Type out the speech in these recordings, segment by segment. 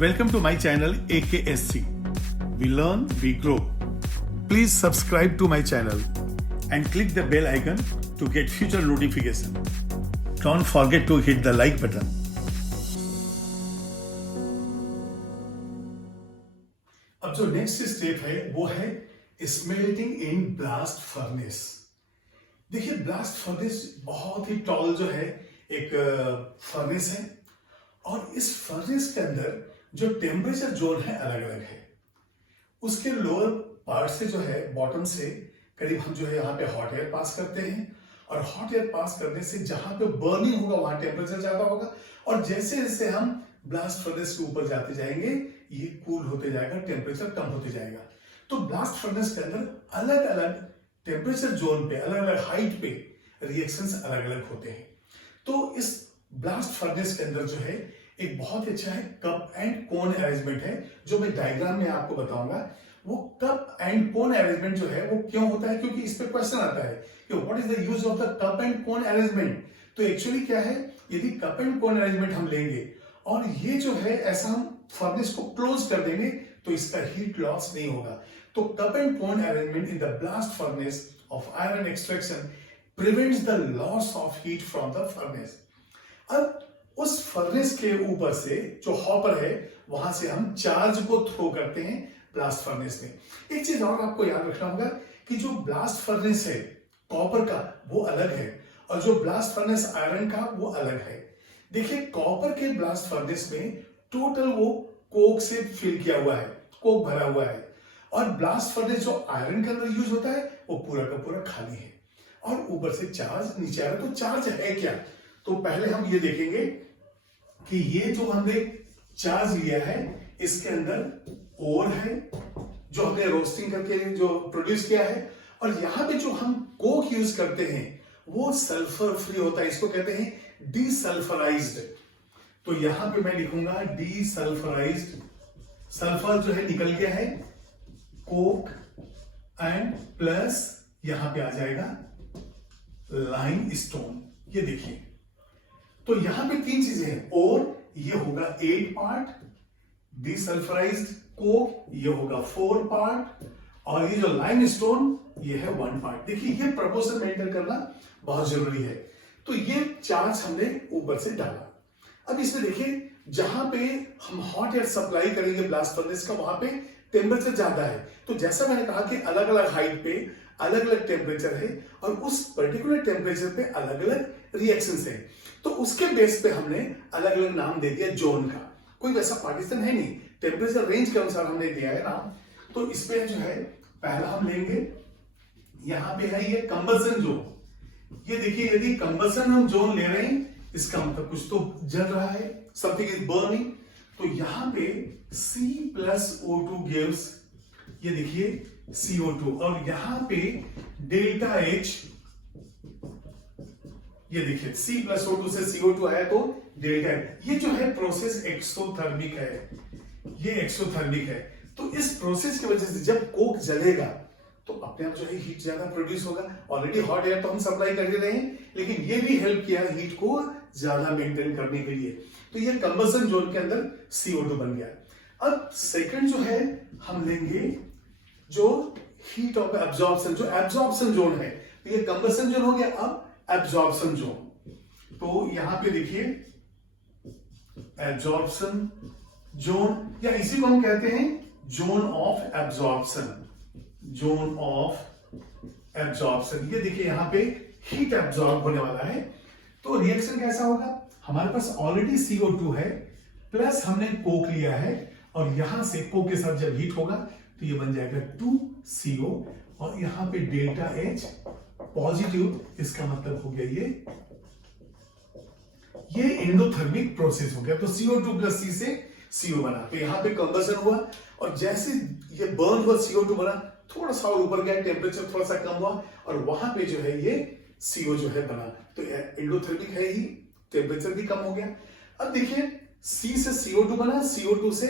Welcome to my channel AKSC. We learn, we grow. Please subscribe to my channel and click the bell icon to get future notification. Don't forget to hit the like button. अब जो next step है वो है smelting in blast furnace. देखिए blast furnace बहुत ही toll जो है एक फर्नेस है और इस फर्नेस के अंदर जो टेम्परेचर जोन है अलग अलग है। उसके लोअर पार्ट से जो है बॉटम से करीब हम जो है यहाँ पे हॉट एयर पास करते हैं और हॉट एयर पास करने से जहां पे बर्निंग होगा वहां टेम्परेचर ज्यादा होगा और जैसे जैसे हम ब्लास्ट फर्नेस के ऊपर जाते जाएंगे ये कूल होते जाएगा, टेम्परेचर कम होते जाएगा। तो ब्लास्ट फर्नेस के अंदर अलग अलग टेम्परेचर जोन पे अलग अलग हाइट पे रिएक्शंस अलग अलग होते हैं। तो इस ब्लास्ट फर्नेस के अंदर जो है एक बहुत अच्छा है कप एंड कोन अरेंजमेंट है जो मैं डायग्राम में आपको बताऊंगा। वो कप एंड कोन अरेंजमेंट जो है वो क्यों होता है, क्योंकि इस पे क्वेश्चन आता है कि what is the use of the cup and cone arrangement. तो एक्चुअली क्या है, यदि कप एंड कोन अरेंजमेंट हम लेंगे और ये जो है ऐसा हम फर्नेस को क्लोज कर देंगे तो इसका हीट लॉस नहीं होगा। तो cup and cone arrangement in the blast furnace of iron extraction prevents the loss of heat from the furnace. अब उस फर्नेस के ऊपर से जो हॉपर है वहां से हम चार्ज को थ्रो करते हैं ब्लास्ट फर्नेस में। एक चीज और आपको याद रखना होगा कि जो ब्लास्ट फर्नेस है कॉपर का वो अलग है और जो ब्लास्ट फर्नेस आयरन का वो अलग है। देखिए कॉपर के ब्लास्ट फर्नेस में टोटल वो कोक से फिल किया हुआ है, कोक भरा हुआ है और ब्लास्ट फर्नेस जो आयरन के अंदर यूज होता है वो पूरा का पूरा खाली है और ऊपर से चार्ज नीचे आ रहा है। तो चार्ज है क्या, तो पहले हम ये देखेंगे कि ये जो हमने चार्ज लिया है इसके अंदर ओर है जो हमने रोस्टिंग करके जो प्रोड्यूस किया है और यहां पे जो हम कोक यूज करते हैं वो सल्फर फ्री होता है, इसको कहते हैं डीसल्फराइज्ड। तो यहां पे मैं लिखूंगा डीसल्फराइज्ड। सल्फर जो है निकल गया है, कोक एंड प्लस यहां पे आ जाएगा लाइम स्टोन। ये देखिए तो यहां पे तीन चीजें हैं, और ये होगा 8 पार्ट डीसल्फराइज्ड कोक, ये होगा 4 पार्ट और ये जो लाइम स्टोन ये है 1 पार्ट। देखिए ये प्रोपोर्शन मेंटेन करना बहुत जरूरी है। तो ये चार्ज हमने ऊपर से डाला। अब इसमें देखिए जहां पे हम हॉट एयर सप्लाई करेंगे ब्लास्ट फर्नेस का वहां पे टेम्परेचर ज्यादा है। तो जैसा मैंने कहा कि अलग अलग हाइट पे अलग अलग टेम्परेचर है और उस पर्टिकुलर टेम्परेचर पे अलग अलग रिएक्शंस है। तो उसके बेस पे हमने अलग अलग नाम दे दिया जोन का। कोई वैसा पार्टीशन है नहीं, टेम्परेचर रेंज के अनुसार हमने दिया है नाम। तो इसमें जो है पहला हम लेंगे, यहां पे है ये कंबसन जोन। ये देखिए यदि कंबसन हम जोन ले रहे हैं इसका मतलब कुछ तो जल रहा है, समथिंग इज बर्निंग। तो यहां पे C+O2 गिव्स, ये देखिए CO2 और यहां पे डेल्टा H, ये देखिए C+O2 से CO2 आया तो डेल्टा H। ये जो है प्रोसेस एक्सोथर्मिक है, ये एक्सोथर्मिक है। तो इस प्रोसेस की वजह से जब कोक जलेगा तो अपने आप जो है हीट ज्यादा प्रोड्यूस होगा। ऑलरेडी हॉट एयर तो हम सप्लाई कर रहे हैं लेकिन ये भी हेल्प किया हीट को ज्यादा मेंटेन करने के लिए। तो ये कंबसन जोन के अंदर CO2 बन गया। अब सेकंड जो है हम लेंगे जो हीट ऑफ एब्जॉर्प्शन, जो एब्जॉर्प्शन जोन है। तो ये कंबसन जोन हो गया, अब एब्जॉर्प्शन जोन। तो यहां पे देखिए एब्जॉर्प्शन जोन या इसी को हम कहते हैं zone of absorption, zone of absorption. ये देखिए यहां पे हीट एब्जॉर्ब होने वाला है। तो रिएक्शन कैसा होगा, हमारे पास ऑलरेडी CO2 है प्लस हमने कोक लिया है और यहां से कोक के साथ जब हीट होगा तो ये बन जाएगा 2CO और यहां पे डेल्टा H पॉजिटिव, इसका मतलब हो गया ये एंडोथर्मिक प्रोसेस हो गया। तो CO2 प्लस C से CO बना, तो यहां पे कंबसन हुआ और जैसे ये बर्न हुआ CO2 बना, थोड़ा सा और ऊपर गया, टेम्परेचर थोड़ा सा कम हुआ और वहां पे जो है ये CO जो है बना। तो एंडोथर्मिक है ही, टेम्परेचर भी कम हो गया। अब देखिए C से CO2 बना, CO2 से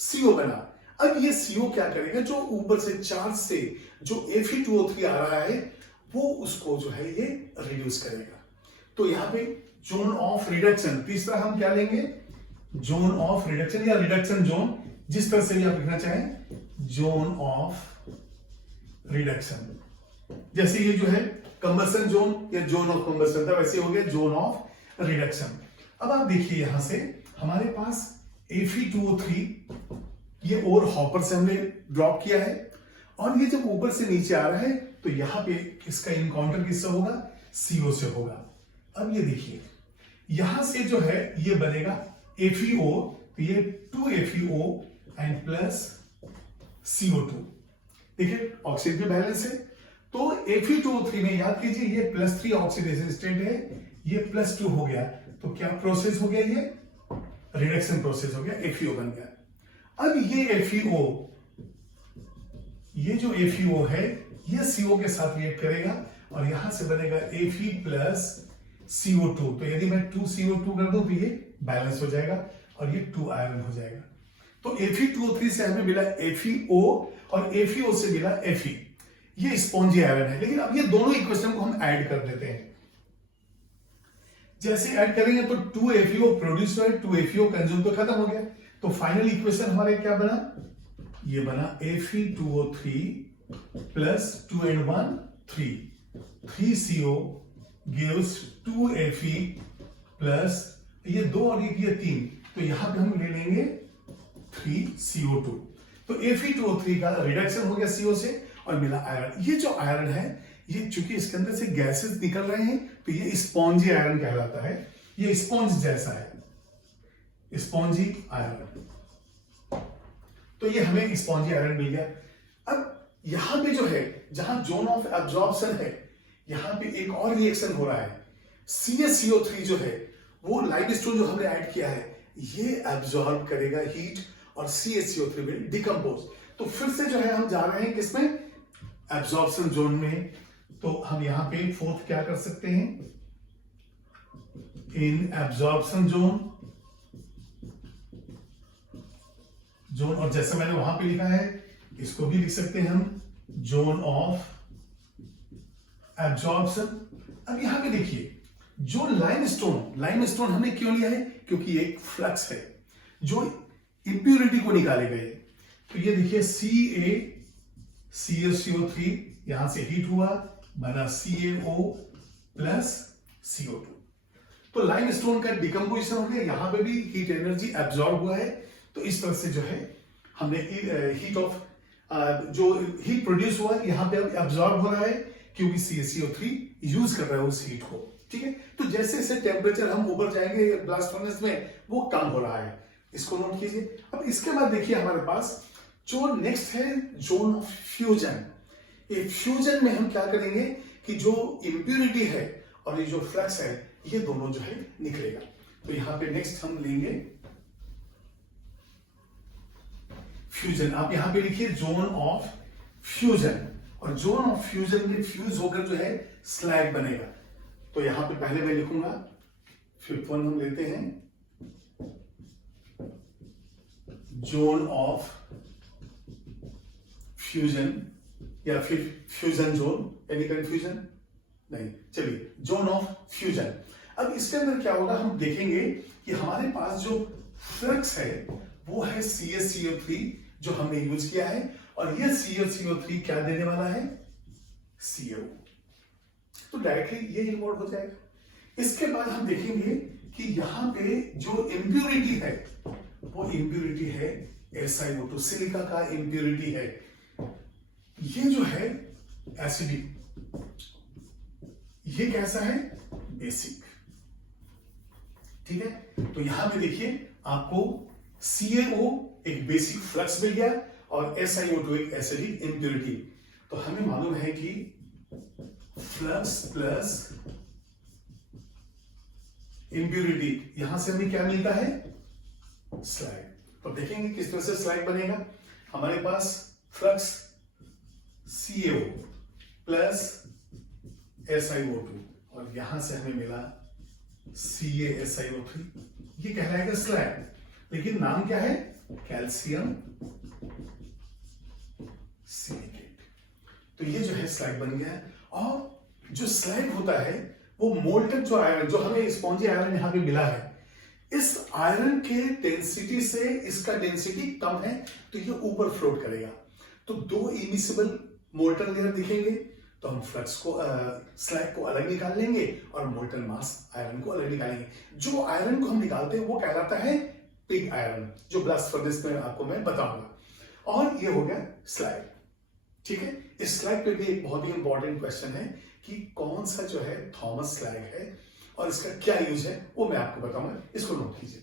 CO बना। अब ये CO क्या करेगा, जो ऊपर से चार्ज से जो Fe2O3 आ रहा है वो उसको जो है ये रिड्यूस करेगा। तो यहां पे जोन ऑफ रिडक्शन, तीसरा हम क्या लेंगे, जोन ऑफ रिडक्शन या रिडक्शन जोन, जिस तरह से भी आप लिखना चाहें, जोन ऑफ रिडक्शन। जैसे ये जो है कंबसन जोन या जोन ऑफ कंबसन था, वैसे हो गया जोन ऑफ रिडक्शन। अब आप देखिए यहां से हमारे पास Fe2O3 ये और हॉपर से हमने ड्रॉप किया है, और ये जब ऊपर से नीचे आ रहा है तो यहां पे इसका इनकाउंटर किससे होगा, CO से होगा। अब ये देखिए यहां से जो है ये बनेगा FeO, तो ये 2FeO एंड प्लस CO2। देखिए ऑक्सीजन की बैलेंस है, तो Fe2O3 में याद कीजिए ये +3 ऑक्सीडेशन स्टेट है, ये +2 हो गया, तो क्या प्रोसेस हो गया, ये रिडक्शन प्रोसेस हो गया, FeO बन गया। अब ये FeO, ये जो FeO है ये CO के साथ रिएक्ट करेगा और यहां से बनेगा Fe प्लस CO2। तो यदि मैं 2CO2 कर दूं तो ये बैलेंस हो जाएगा और ये 2 आयरन हो जाएगा। तो Fe2O3 से हमें मिला FeO और FeO से मिला Fe। ये स्पॉन्जी आयरन है, लेकिन अब ये दोनों इक्वेशन को हम ऐड कर देते हैं। जैसे ऐड करेंगे तो 2FeO प्रोड्यूस हुआ, 2FeO कंज्यूम तो खत्म हो गया, तो फाइनल इक्वेशन हमारे क्या बना, ये बना Fe2O3 plus 2 and 1 3, 3CO gives 2Fe plus ये 2 और ये 3, तो यहां पे हम ले लेंगे 3CO2। तो Fe2O3 का रिडक्शन हो गया CO से और मिला आयरन। ये जो आयरन है ये चूंकि इसके अंदर से गैसेस निकल रहे हैं तो ये स्पॉन्जी आयरन कहलाता है, ये स्पॉन्ज जैसा है, स्पॉन्जी आयरन। तो ये हमें स्पॉन्जी आयरन मिल गया। अब यहां पे जो है जहां जोन ऑफ एब्जॉर्प्शन है, यहां पे एक और रिएक्शन हो रहा है। CaCO3 जो है वो लाइमस्टोन जो हमने ऐड किया है ये एब्जॉर्ब करेगा हीट और CaCO3 विल डिकम्पोज। तो फिर से जो है हम जा रहे हैं किसमें, एब्जॉर्प्शन जोन में। तो हम यहां पे फोर्थ क्या कर सकते हैं, इन एब्जॉर्प्शन जोन, और जैसे मैंने वहां पे लिखा है इसको भी लिख सकते हैं हम जोन ऑफ एब्जॉर्प्शन। अब यहां पे देखिए जो लाइमस्टोन हमने क्यों लिया है, क्योंकि एक फ्लक्स है जो इंप्यूरिटी को निकालेगा ये। तो ये देखिए CaCO3 यहां से हीट हुआ, बना CaO प्लस CO2। तो लाइमस्टोन का डिकम्पोजिशन हो गया, यहां पे भी हीट एनर्जी एब्जॉर्ब हुआ है। तो इस तरह से जो है हमने हीट ऑफ जो हीट प्रोड्यूस हुआ यहां पे एब्जॉर्ब हो रहा है क्योंकि CaCO3 यूज कर रहा है उस हीट को। ठीक है, तो जैसे जैसे टेम्परेचर हम ऊपर जाएंगे ब्लास्ट फर्नेस में वो कम हो रहा है, इसको नोट कीजिए। अब इसके बाद देखिए हमारे पास जो नेक्स्ट है जोन ऑफ फ्यूजन। ये फ्यूजन में हम क्या करेंगे कि जो इंप्यूरिटी है और ये जो फ्लक्स है ये दोनों जो है निकलेगा। तो यहां पे नेक्स्ट हम लेंगे फ्यूजन। आप यहां पे लिखिए जोन ऑफ फ्यूजन, और जोन ऑफ फ्यूजन में फ्यूज होकर जो है स्लैग बनेगा। तो यहां पे पहले मैं लिखूंगा, फिफ्थ वन हम लेते हैं जोन ऑफ फ्यूजन या फिर फ्यूजन जोन, एनी कंफ्यूजन नहीं, चलिए जोन ऑफ फ्यूजन। अब इसके अंदर क्या होगा हम देखेंगे कि हमारे पास जो फ्लक्स है वो है CaCO3 जो हमने यूज किया है, और ये CaCO3 क्या देने वाला है, CO। तो डायरेक्टली ये इन्वॉल्व हो जाएगा। इसके बाद हम देखेंगे कि यहां पे जो इंप्यूरिटी है वो इंप्यूरिटी है SiO2, सिलिका का इंप्यूरिटी है। ये जो है एसिडिक, ये कैसा है, बेसिक। ठीक है, तो यहां पे देखिए आपको CaO एक बेसिक फ्लक्स मिल गया और SiO2 एक एसिडिक इंप्यूरिटी। तो हमें मालूम है कि फ्लक्स प्लस इंप्यूरिटी, यहां से हमें क्या मिलता है, स्लैग। तो देखेंगे किस तरह से स्लैग बनेगा। हमारे पास फ्लक्स CaO प्लस SiO2 और यहां से हमें मिला CaSiO3, ये कहलाएगा स्लैग। लेकिन नाम क्या है, कैल्शियम सिलिकेट। तो ये जो है स्लैग बन गया है। और जो स्लैग होता है वो मोल्टन जो आयरन, जो हमें स्पॉन्जी आयरन यहां पे मिला है, इस आयरन के डेंसिटी से इसका डेंसिटी कम है तो ये ऊपर फ्लोट करेगा। तो दो इमिसिबल मोल्टन लेयर दिखेंगे तो हम फ्लक्स को स्लैग को अलग निकाल लेंगे और मोल्टन मास आयरन को अलग निकालेंगे। जो आयरन को हम निकालते हैं वो कहलाता है पिग आयरन, जो ब्लास्ट फर्नेस में आपको मैं बताऊंगा। और ये हो गया स्लैग। ठीक है, इस स्लैग पे भी एक बहुत ही इंपॉर्टेंट क्वेश्चन है कि कौन सा जो है थॉमस स्लैग है और इसका क्या यूज है वो मैं आपको बताऊंगा। इसको नोट कीजिए।